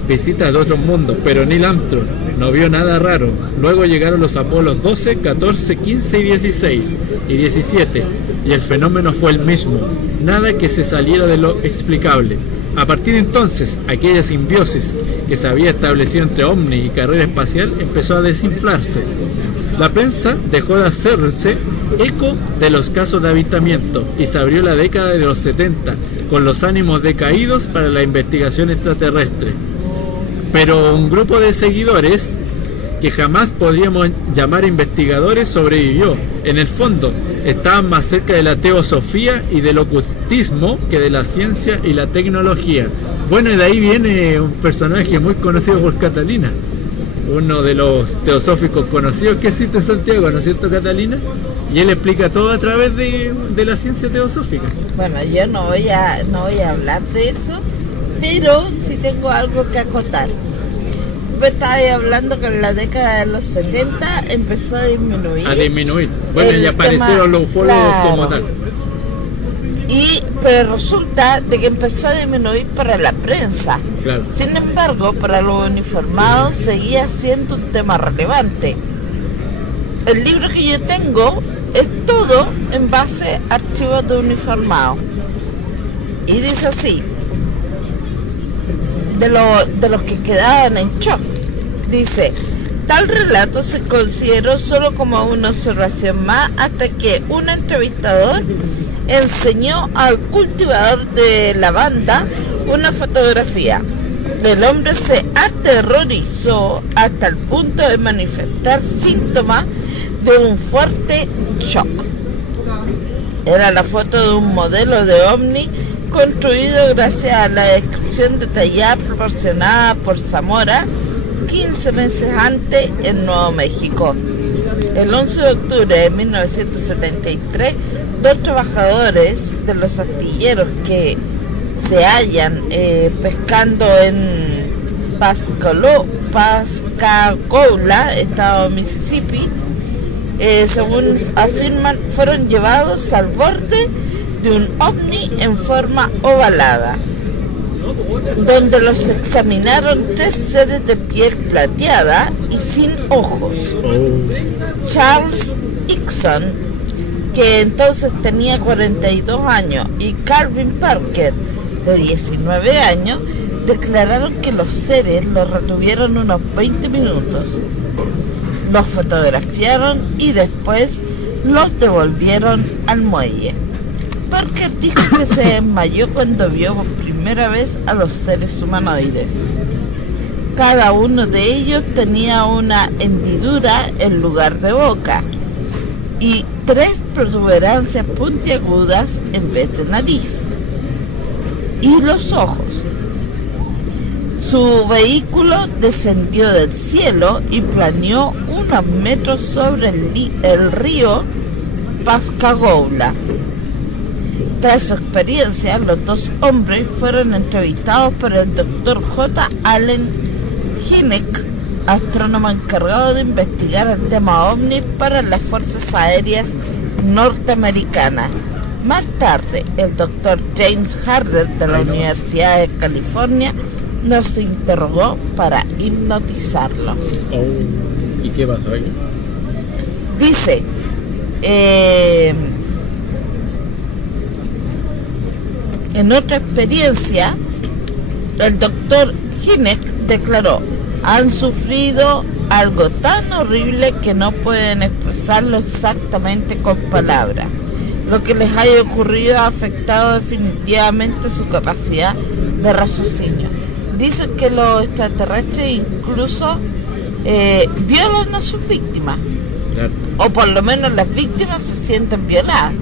visitas de otros mundos, pero Neil Armstrong no vio nada raro. Luego llegaron los Apolos 12, 14, 15 y 16 y 17, y el fenómeno fue el mismo, nada que se saliera de lo explicable. A partir de entonces, aquella simbiosis que se había establecido entre ovni y carrera espacial empezó a desinflarse. La prensa dejó de hacerse eco de los casos de avistamiento y se abrió la década de los 70 con los ánimos decaídos para la investigación extraterrestre. Pero un grupo de seguidores que jamás podríamos llamar investigadores sobrevivió. En el fondo, estaban más cerca de la teosofía y del ocultismo que de la ciencia y la tecnología. Bueno, y de ahí viene un personaje muy conocido por Catalina, uno de los teosóficos conocidos que existe en Santiago, ¿no es cierto, Catalina? Y él explica todo a través de la ciencia teosófica. Bueno, yo no voy a hablar de eso, pero sí tengo algo que acotar. Tú estabas hablando que en la década de los 70 empezó a disminuir. Bueno, ya aparecieron los ufólogos, claro, como tal. Pero resulta de que empezó a disminuir para la prensa. Claro. Sin embargo, para los uniformados seguía siendo un tema relevante. El libro que yo tengo es todo en base a archivos de uniformados. Y dice así, de los que quedaban en shock. Dice, tal relato se consideró solo como una observación más hasta que un entrevistador enseñó al cultivador de la banda una fotografía. El hombre se aterrorizó hasta el punto de manifestar síntomas de un fuerte shock. Era la foto de un modelo de ovni construido gracias a la descripción detallada proporcionada por Zamora 15 meses antes en Nuevo México. El 11 de octubre de 1973, dos trabajadores de los astilleros que se hallan pescando en Pascagoula, estado de Mississippi, según afirman, fueron llevados al borde de un ovni en forma ovalada, donde los examinaron tres seres de piel plateada y sin ojos. Charles Hickson, que entonces tenía 42 años, y Calvin Parker, de 19 años, declararon que los seres los retuvieron unos 20 minutos, los fotografiaron y después los devolvieron al muelle. Parker dijo que se desmayó cuando vio por primera vez a los seres humanoides. Cada uno de ellos tenía una hendidura en lugar de boca y 3 protuberancias puntiagudas en vez de nariz y los ojos. Su vehículo descendió del cielo y planeó unos metros sobre el río Pascagoula. Tras su experiencia, los 2 hombres fueron entrevistados por el Dr. J. Allen Hynek, astrónomo encargado de investigar el tema ovni para las fuerzas aéreas norteamericanas. Más tarde, el Dr. James Harder de la Universidad de California nos interrogó para hipnotizarlo. ¿Y qué pasó ahí? Dice, en otra experiencia, el doctor Hynek declaró: han sufrido algo tan horrible que no pueden expresarlo exactamente con palabras. Lo que les haya ocurrido ha afectado definitivamente su capacidad de raciocinio. Dicen que los extraterrestres incluso violan a sus víctimas. Claro. O por lo menos las víctimas se sienten violadas.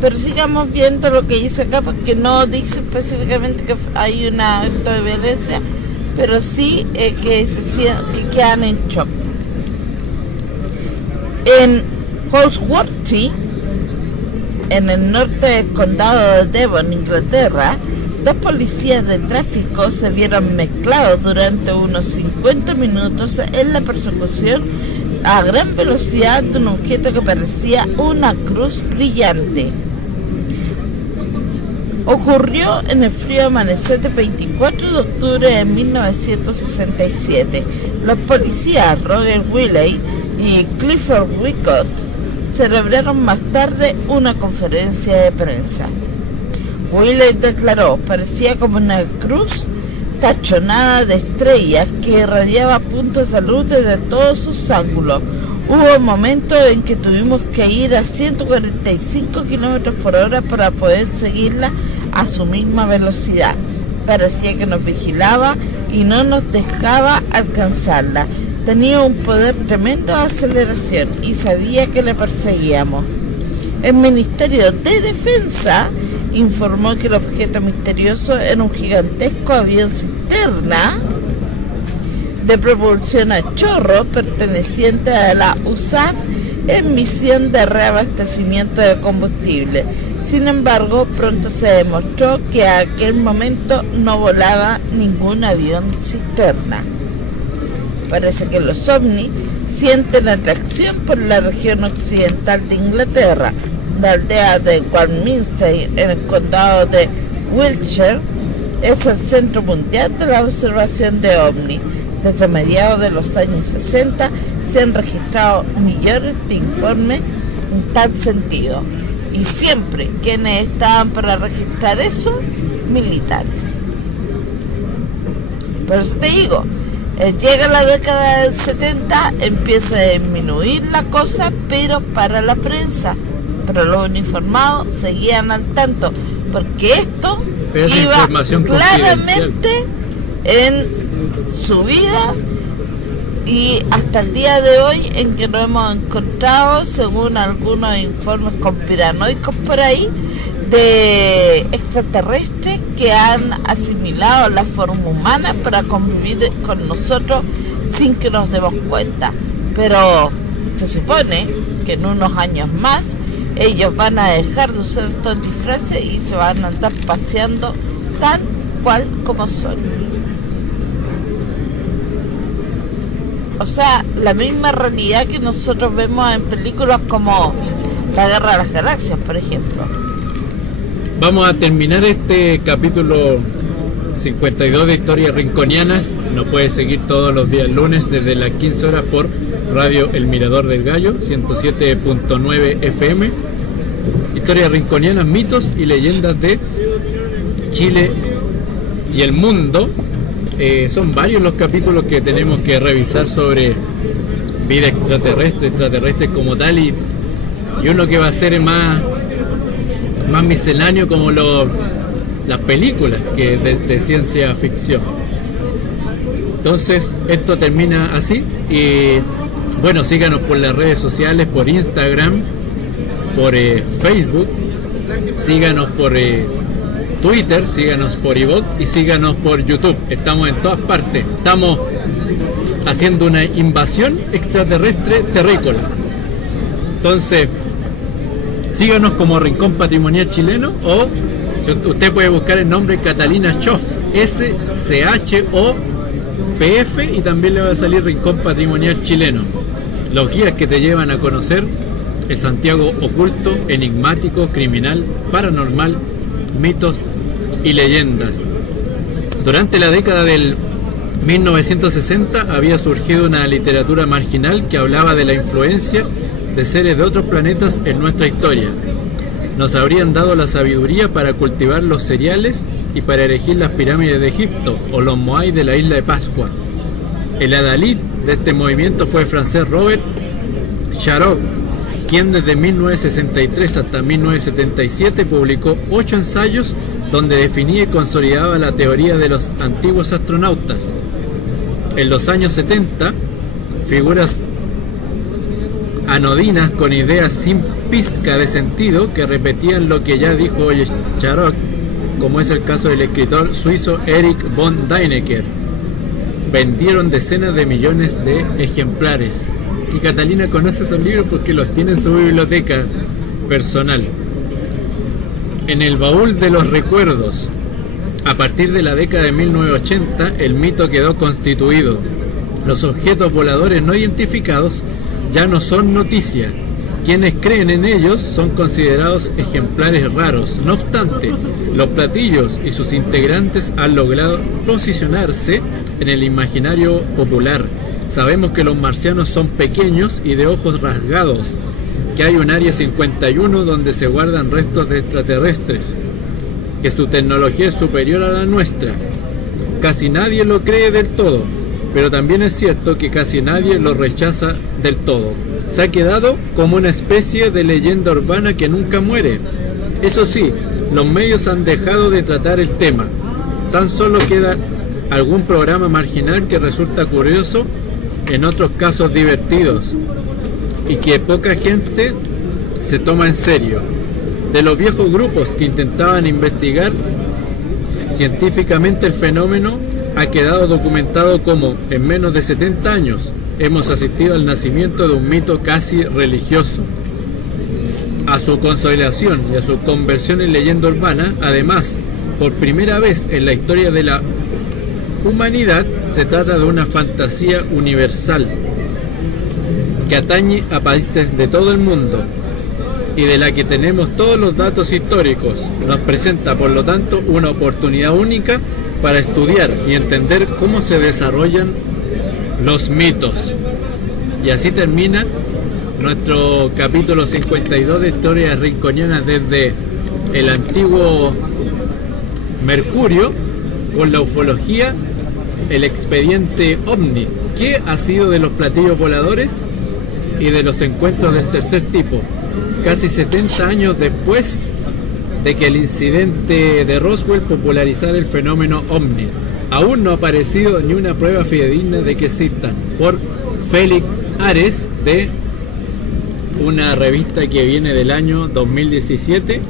Pero sigamos viendo lo que dice acá, porque no dice específicamente que hay un acto de violencia, pero sí que quedan en shock. En Holsworthy, en el norte del condado de Devon, Inglaterra, 2 policías de tráfico se vieron mezclados durante unos 50 minutos en la persecución a gran velocidad de un objeto que parecía una cruz brillante. Ocurrió en el frío amanecer del 24 de octubre de 1967. Los policías Roger Willey y Clifford Wicott celebraron más tarde una conferencia de prensa. Willey declaró: parecía como una cruz tachonada de estrellas que irradiaba puntos de luz desde todos sus ángulos. Hubo momentos en que tuvimos que ir a 145 kilómetros por hora para poder seguirla a su misma velocidad. Parecía que nos vigilaba y no nos dejaba alcanzarla. Tenía un poder tremendo de aceleración y sabía que le perseguíamos. El Ministerio de Defensa informó que el objeto misterioso era un gigantesco avión cisterna de propulsión a chorro perteneciente a la USAF en misión de reabastecimiento de combustible. Sin embargo, pronto se demostró que a aquel momento no volaba ningún avión cisterna. Parece que los ovnis sienten atracción por la región occidental de Inglaterra. La aldea de Warminster, en el condado de Wiltshire, es el centro mundial de la observación de ovnis. Desde mediados de los años 60 se han registrado millones de informes en tal sentido. Y siempre, ¿quiénes estaban para registrar eso? Militares. Por eso te digo, llega la década del 70, empieza a disminuir la cosa, pero para la prensa. Pero los uniformados seguían al tanto, porque esto iba claramente en su vida, y hasta el día de hoy en que nos hemos encontrado, según algunos informes conspiranoicos por ahí, de extraterrestres que han asimilado la forma humana para convivir con nosotros sin que nos demos cuenta. Pero se supone que en unos años más ellos van a dejar de usar estos disfraces y se van a andar paseando tal cual como son. O sea, la misma realidad que nosotros vemos en películas como La Guerra de las Galaxias, por ejemplo. Vamos a terminar este capítulo 52 de Historias Rinconianas. Nos puede seguir todos los días lunes desde las 15 horas por Radio El Mirador del Gallo, 107.9 FM. Historias rinconianas, mitos y leyendas de Chile y el mundo. Son varios los capítulos que tenemos que revisar sobre vida extraterrestre como tal, y uno que va a ser más misceláneo como las películas que de ciencia ficción. Entonces esto termina así, y bueno, síganos por las redes sociales, por Instagram, por Facebook, síganos por Twitter, síganos por iVoox y síganos por YouTube. Estamos en todas partes. Estamos haciendo una invasión extraterrestre terrícola. Entonces, síganos como Rincón Patrimonial Chileno, o usted puede buscar el nombre Catalina Schoff, SCHOPF, y también le va a salir Rincón Patrimonial Chileno. Los guías que te llevan a conocer el Santiago oculto, enigmático, criminal, paranormal, mitos y leyendas. Durante la década del 1960 había surgido una literatura marginal que hablaba de la influencia de seres de otros planetas en nuestra historia. Nos habrían dado la sabiduría para cultivar los cereales y para erigir las pirámides de Egipto o los moai de la isla de Pascua. El adalid de este movimiento fue el francés Robert Charrock, quien desde 1963 hasta 1977 publicó 8 ensayos donde definía y consolidaba la teoría de los antiguos astronautas. En los años 70, figuras anodinas con ideas sin pizca de sentido que repetían lo que ya dijo Charrock, como es el caso del escritor suizo Erich von Däniken, vendieron decenas de millones de ejemplares. Y Catalina conoce esos libros porque los tiene en su biblioteca personal. En el baúl de los recuerdos, a partir de la década de 1980, el mito quedó constituido. Los objetos voladores no identificados ya no son noticia. Quienes creen en ellos son considerados ejemplares raros. No obstante, los platillos y sus integrantes han logrado posicionarse en el imaginario popular. Sabemos que los marcianos son pequeños y de ojos rasgados, que hay un área 51 donde se guardan restos de extraterrestres, que su tecnología es superior a la nuestra. Casi nadie lo cree del todo, pero también es cierto que casi nadie lo rechaza del todo. Se ha quedado como una especie de leyenda urbana que nunca muere. Eso sí, los medios han dejado de tratar el tema. Tan solo queda algún programa marginal que resulta curioso, en otros casos divertidos, y que poca gente se toma en serio. De los viejos grupos que intentaban investigar científicamente el fenómeno, ha quedado documentado como, en menos de 70 años, hemos asistido al nacimiento de un mito casi religioso, a su consolidación y a su conversión en leyenda urbana. Además, por primera vez en la historia de la humanidad, se trata de una fantasía universal que atañe a países de todo el mundo y de la que tenemos todos los datos históricos. Nos presenta, por lo tanto, una oportunidad única para estudiar y entender cómo se desarrollan los mitos. Y así termina nuestro capítulo 52 de Historias Rinconianas desde el antiguo Mercurio, con la ufología, el expediente OVNI, que ha sido de los platillos voladores y de los encuentros del tercer tipo, casi 70 años después de que el incidente de Roswell popularizara el fenómeno OVNI. Aún no ha aparecido ni una prueba fidedigna de que existan, por Félix Ares, de una revista que viene del año 2017,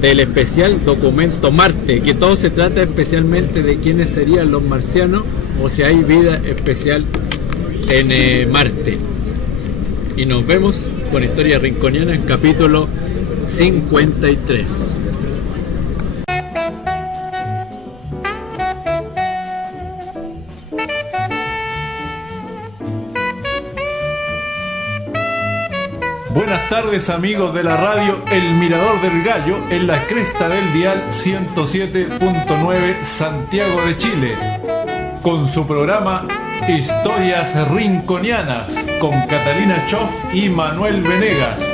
del especial documento Marte, que todo se trata especialmente de quiénes serían los marcianos o si hay vida especial en Marte. Y nos vemos con Historia Rinconiana en capítulo 53. Buenas tardes, amigos de la radio El Mirador del Gallo, en la cresta del dial 107.9 Santiago de Chile, con su programa Historias Rinconianas con Catalina Schoff y Manuel Venegas.